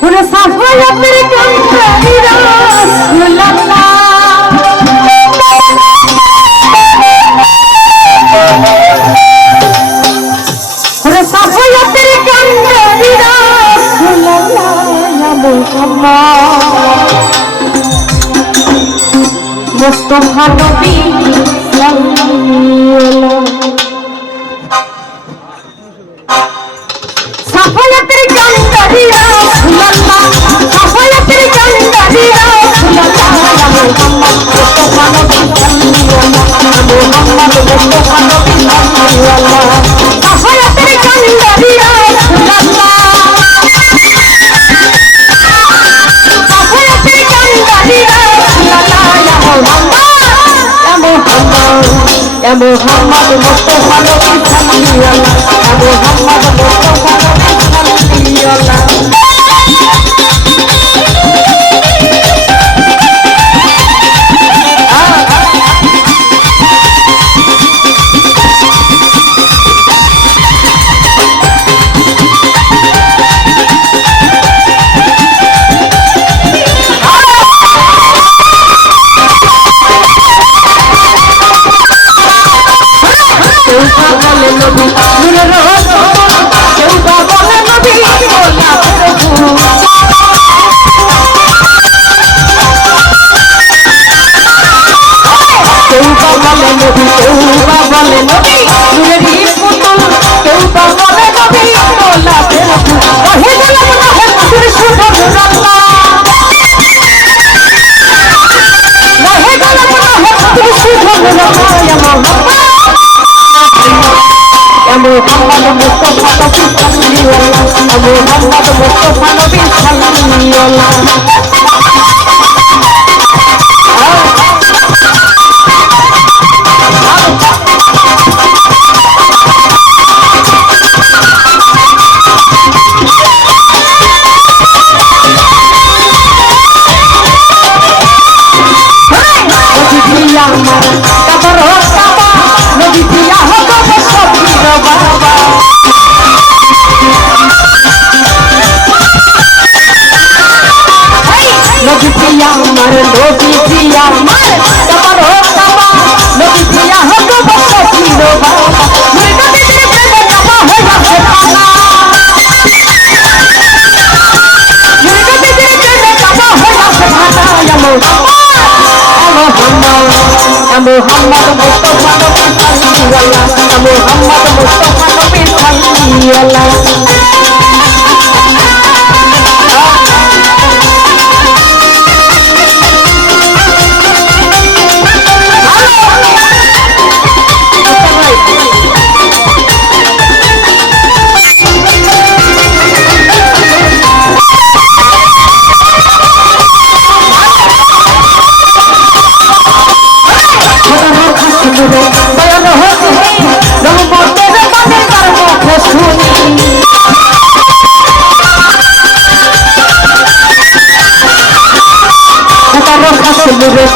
পুরো সাফায়াতের কান্তারি রাসূলুল্লাহ পুরো সাফায়াতের কান্তারি রাসূলুল্লাহ ইয়া মুহাম্মদ মুস্তাফা নবী সাল্লাল্লাহু সাফায়াতের কান্তারি রাসূলুল্লাহ সাফায়াতের কান্তারি রাসূলুল্লাহ ইয়া মুহাম্মদ মুস্তাফা নবী সাল্লাল্লাহু মুহাম্মদ মুস্তাফা নবী সাল্লাল্লাহু সাফায়াতের কান্তারি রাসূলুল্লাহ সাফায়াতের কান্তারি রাসূলুল্লাহ ইয়া মুহাম্মদ ইয়া মুহাম্মদ মুস্তাফা নবী সাল্লাল্লাহু ইয়া মুহাম্মদ মুস্তাফা নবী সাল্লাল্লাহু মুহাম্মদ মুস্তাফা নবী সাল্লাল্লাহু মুহাম্মদ মুস্তাফা নবী সাল্লাল্লাহু মুহাম্মদ মুস্তাফা নবী সাল্লাল্লাহু মুহাম্মদ মুস্তাফা নবী সাল্লাল্লাহু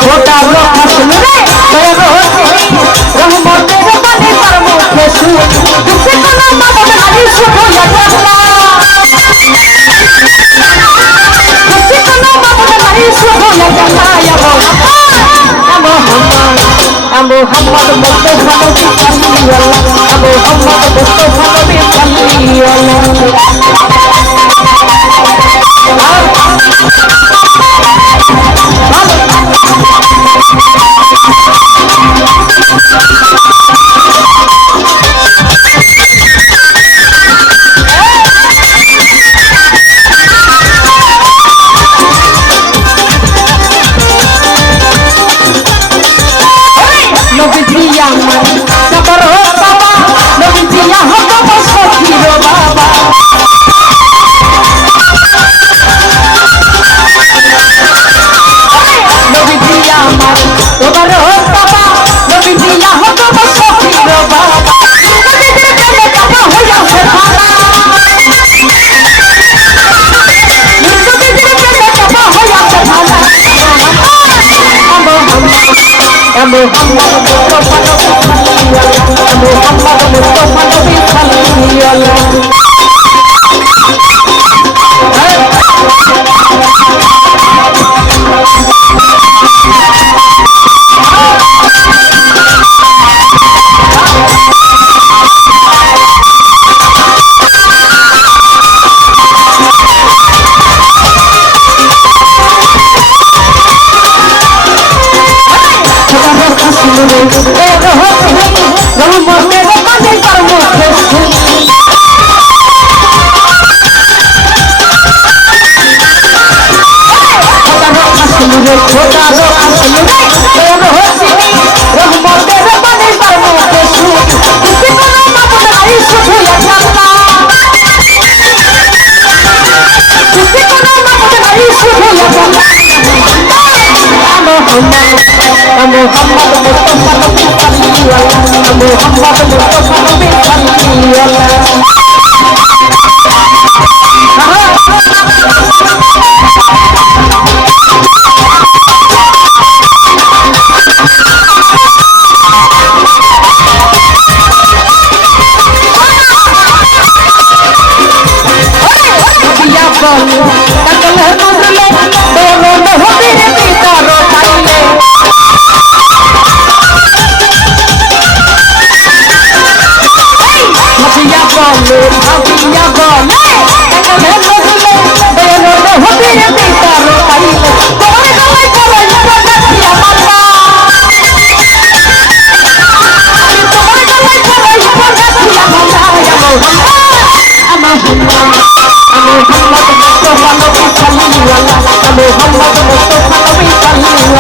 খোটা রক্ষা শুনে রহমতের বাণী তার মুখে শুনে দুঃখে কোনো মামন হারি শুভ দুঃখে কোনো মামন হারি শুভ মুহাম্মদ মুস্তাফা নবী সাল্লাল্লাহু মুহাম্মদ মুস্তাফা নবী সাল্লাল্লাহু মুহাম্মদ মুস্তাফা নবী সাল্লাল্লাহু মুহাম্মদ মুস্তাফা নবী সাল্লাল্লাহু রে খোদারো আসল রে তোর হসিনি রহমতের বাণী তার মুখে শুনি খুশি কোনো মামুন নাই শুধু আল্লাহ খুশি কোনো মামুন নাই শুধু আল্লাহ মোহাম্মদ মুস্তাফা নবী সাল্লাল্লাহু মোহাম্মদ মুস্তাফা নবী সাল্লাল্লাহু